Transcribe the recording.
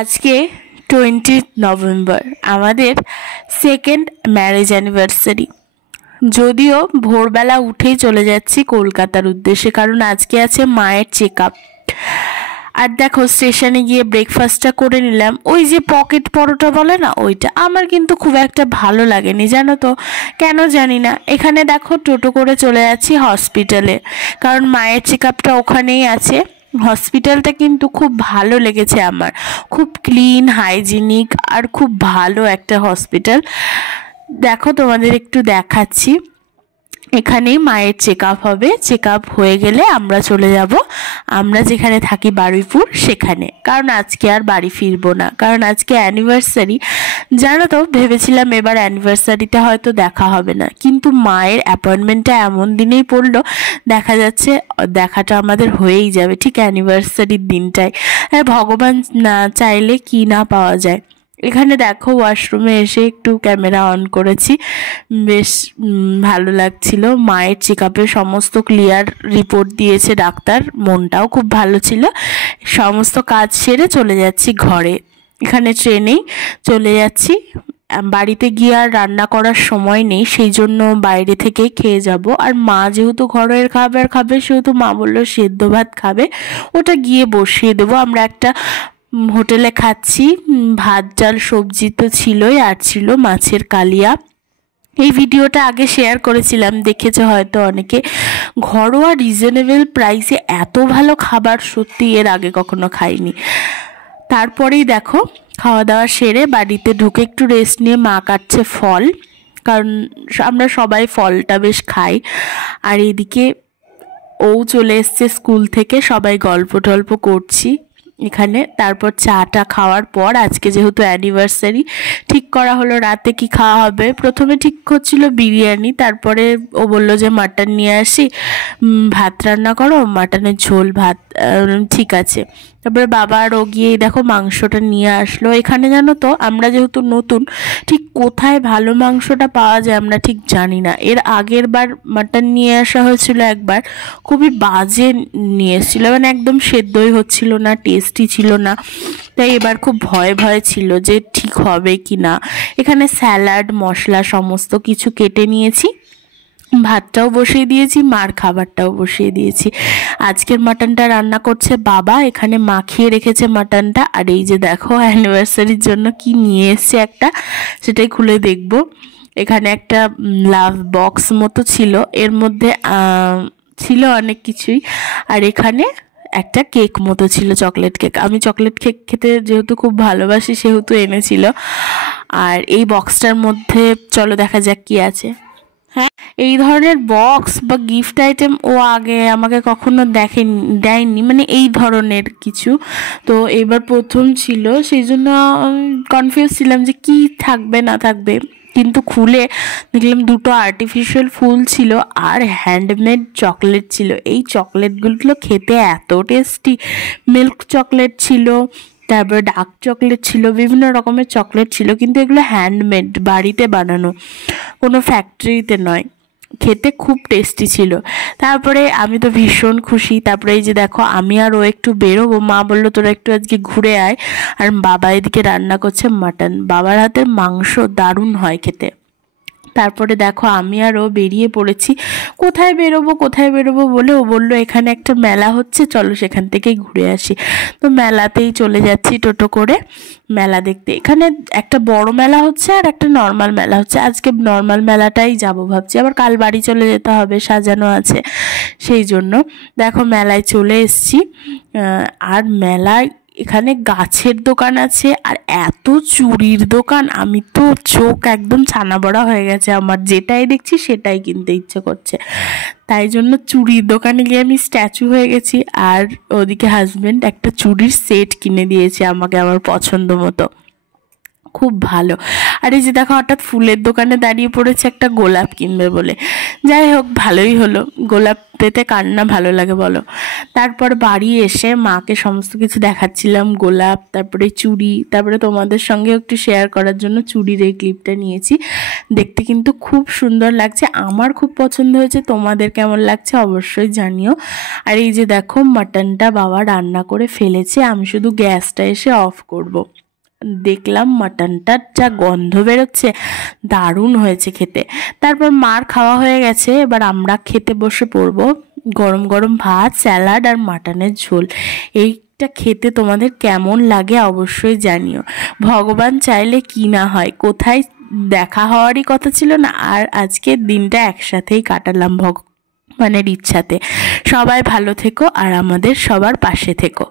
আজকে 20 নভেম্বর আমাদের second marriage anniversary. যদিও ভোরবেলা উঠেই চলে যাচ্ছি কলকাতার উদ্দেশ্যে, কারণ আজকে আছে মায়ের চেক আপ। আর দেখো স্টেশনে গিয়ে ব্রেকফাস্টটা করে নিলাম, ওই যে পকেট পরোটা বলে না, ওইটা আমার কিন্তু খুব একটা ভালো লাগেনি, জানো তো কেন জানি না। এখানে দেখো টোটো করে চলে যাচ্ছি হসপিটালে, কারণ মায়ের চেক আপটা ওখানেই আছে। হসপিটালটা কিন্তু খুব ভালো লেগেছে আমার, খুব ক্লিন হাইজিনিক আর খুব ভালো একটা হসপিটাল। দেখো তোমাদের একটু দেখাচ্ছি, এখানেই মায়ের চেক আপ হবে। চেক আপ হয়ে গেলে আমরা চলে যাব আমরা যেখানে থাকি বারুইপুর সেখানে, কারণ আজকে আর বাড়ি ফিরবো না, কারণ আজকে অ্যানিভার্সারি। জানো তো ভেবেছিলাম এবার অ্যানিভার্সারিতে হয়তো দেখা হবে না, কিন্তু মায়ের অ্যাপয়েন্টমেন্টটা এমন দিনেই পড়লো, দেখা যাচ্ছে দেখাটা আমাদের হয়েই যাবে ঠিক অ্যানিভার্সারির দিনটাই। ভগবান না চাইলে কি না পাওয়া যায়। এখানে দেখো ওয়াশরুমে এসে একটু ক্যামেরা অন করেছি, বেশ ভালো লাগছিল। মায়ের চেক আপের সমস্ত ক্লিয়ার রিপোর্ট দিয়েছে ডাক্তার, মনটাও খুব ভালো ছিল। সমস্ত কাজ সেরে চলে যাচ্ছি ঘরে, এখানে ট্রেনেই চলে যাচ্ছি। বাড়িতে গিয়ে আর রান্না করার সময় নেই, সেই জন্য বাইরে থেকেই খেয়ে যাব। আর মা যেহেতু ঘরের খাবার খাবে, সেহেতু মা বললো সেদ্ধ ভাত খাবে, ওটা গিয়ে বসিয়ে দেবো। আমরা একটা হোটেলে খাচ্ছি, ভাত ডাল সবজি তো ছিলই, আর ছিল মাছের কালিয়া। এই ভিডিওটা আগে শেয়ার করেছিলাম, দেখেছে হয়তো অনেকে। ঘরোয়া রিজনেবল প্রাইসে এত ভালো খাবার সত্যি এর আগে কখনো খাইনি। তারপরেই দেখো খাওয়া দাওয়া সেরে বাড়িতে ঢুকে একটু রেস্ট নিয়ে মা কাটছে ফল, কারণ আমরা সবাই ফলটা বেশ খাই। আর এদিকে ও চলে এসছে স্কুল থেকে, সবাই গল্প টল্প করছি এখানে। তারপর চাটা খাওয়ার পর আজকে যেহেতু অ্যানিভার্সারি, ঠিক করা হলো রাতে কি খাওয়া হবে। প্রথমে ঠিক হচ্ছিল বিরিয়ানি, তারপরে ও বলল যে মাটন নিয়ে আসি, ভাত রান্না করো, মাটনের ঝোল ভাত, ঠিক আছে। তারপরে বাবা আর ও গিয়েই দেখো মাংসটা নিয়ে আসলো। এখানে জানো তো আমরা যেহেতু নতুন, ঠিক কোথায় ভালো মাংসটা পাওয়া যায় আমরা ঠিক জানি না। এর আগের বার মাটন নিয়ে আসা হয়েছিল একবার, খুবই বাজে নিয়ে এসেছিল, মানে একদম সেদ্ধই হচ্ছিল না, টেস্টি ছিল না। তাই এবার খুব ভয় ভয় ছিল যে ঠিক হবে কি না। এখানে স্যালাড মশলা সমস্ত কিছু কেটে নিয়েছি, ভাতটাও বসিয়ে দিয়েছি, মার খাবারটাও বসিয়ে দিয়েছি। আজকের মাটনটা রান্না করছে বাবা, এখানে মাখিয়ে রেখেছে মাটনটা। আর এই যে দেখো অ্যানিভার্সারির জন্য কি নিয়ে এসছে একটা, সেটাই খুলে দেখব। এখানে একটা লাভ বক্স মতো ছিল, এর মধ্যে ছিল অনেক কিছুই। আর এখানে একটা কেক মতো ছিল, চকলেট কেক। আমি চকলেট কেক খেতে যেহেতু খুব ভালোবাসি, সেহেতু এনেছিল। আর এই বক্সটার মধ্যে চলো দেখা যাক কি আছে। হ্যাঁ, এই ধরনের বক্স বা গিফট আইটেম ও আগে আমাকে কখনো দেয়নি, মানে এই ধরনের কিছু। তো এবার প্রথম ছিল, সেই জন্য কনফিউজ ছিলাম যে কি থাকবে না থাকবে। কিন্তু খুলে দেখলাম দুটো আর্টিফিশিয়াল ফুল ছিল আর হ্যান্ডমেড চকলেট ছিল। এই চকলেটগুলো খেতে এত টেস্টি, মিল্ক চকলেট ছিল, তারপরে ডার্ক চকলেট ছিল, বিভিন্ন রকমের চকলেট ছিল, কিন্তু এগুলো হ্যান্ডমেড, বাড়িতে বানানো, কোনো ফ্যাক্টরিতে নয়। খেতে খুব টেস্টি ছিল। তারপরে আমি তো ভীষণ খুশি। তারপরে এই যে দেখো আমি আর ও একটু বেরোবো, মা বললো তোরা একটু আজকে ঘুরে আয়। আর বাবা এদিকে রান্না করছে মাটন, বাবার হাতের মাংস দারুণ হয় খেতে। তারপরে দেখো আমি আর ও বেরিয়ে পড়েছি। কোথায় বেরোবো বলে ও বললো এখানে একটা মেলা হচ্ছে, চলো সেখান থেকেই ঘুরে আসি। তো মেলাতেই চলে যাচ্ছি টোটো করে মেলা দেখতে। এখানে একটা বড় মেলা হচ্ছে আর একটা নর্মাল মেলা হচ্ছে। আজকে নর্মাল মেলাটাই যাব ভাবছি, আবার কাল বাড়ি চলে যেতে হবে, সাজানো আছে, সেই জন্য দেখো মেলায় চলে এসছি। আর মেলায় এখানে গাছের দোকান আছে আর এত চুড়ির দোকান, আমি তো চোখ একদম ছানা বড়া হয়ে গেছে আমার, যেটাই দেখছি সেটাই কিনতে ইচ্ছে করছে। তাই জন্য চুড়ির দোকানে গিয়ে আমি স্ট্যাচু হয়ে গেছি। আর ওদিকে হাজব্যান্ড একটা চুড়ির সেট কিনে দিয়েছে আমাকে, আমার পছন্দ মতো। খুব ভালো। আর এই যে দেখো হঠাৎ ফুলের দোকানে দাঁড়িয়ে পড়েছে একটা গোলাপ কিনবে বলে। যাই হোক, ভালোই হলো, গোলাপ পেতে কার না ভালো লাগে বলো। তারপর বাড়ি এসে মাকে সমস্ত কিছু দেখাচ্ছিলাম, গোলাপ, তারপরে চুড়ি, তারপরে তোমাদের সঙ্গে একটু শেয়ার করার জন্য চুড়ির এই ক্লিপটা নিয়েছি। দেখতে কিন্তু খুব সুন্দর লাগছে, আমার খুব পছন্দ হয়েছে, তোমাদের কেমন লাগছে অবশ্যই জানিও। আর এই যে দেখো মাটনটা বাবা রান্না করে ফেলেছে, আমি শুধু গ্যাসটা এসে অফ করব। দেখলাম মাটনটার যা গন্ধ বেরোচ্ছে, দারুণ হয়েছে খেতে। তারপর মার খাওয়া হয়ে গেছে, এবার আমরা খেতে বসে পড়ব। গরম গরম ভাত, স্যালাড আর মাটনের ঝোল, এইটা খেতে তোমাদের কেমন লাগে অবশ্যই জানিও। ভগবান চাইলে কি না হয়, কোথায় দেখা হওয়ারই কথা ছিল না, আর আজকের দিনটা একসাথেই কাটালাম ভগবানের ইচ্ছাতে। সবাই ভালো থেকো আর আমাদের সবার পাশে থেকো।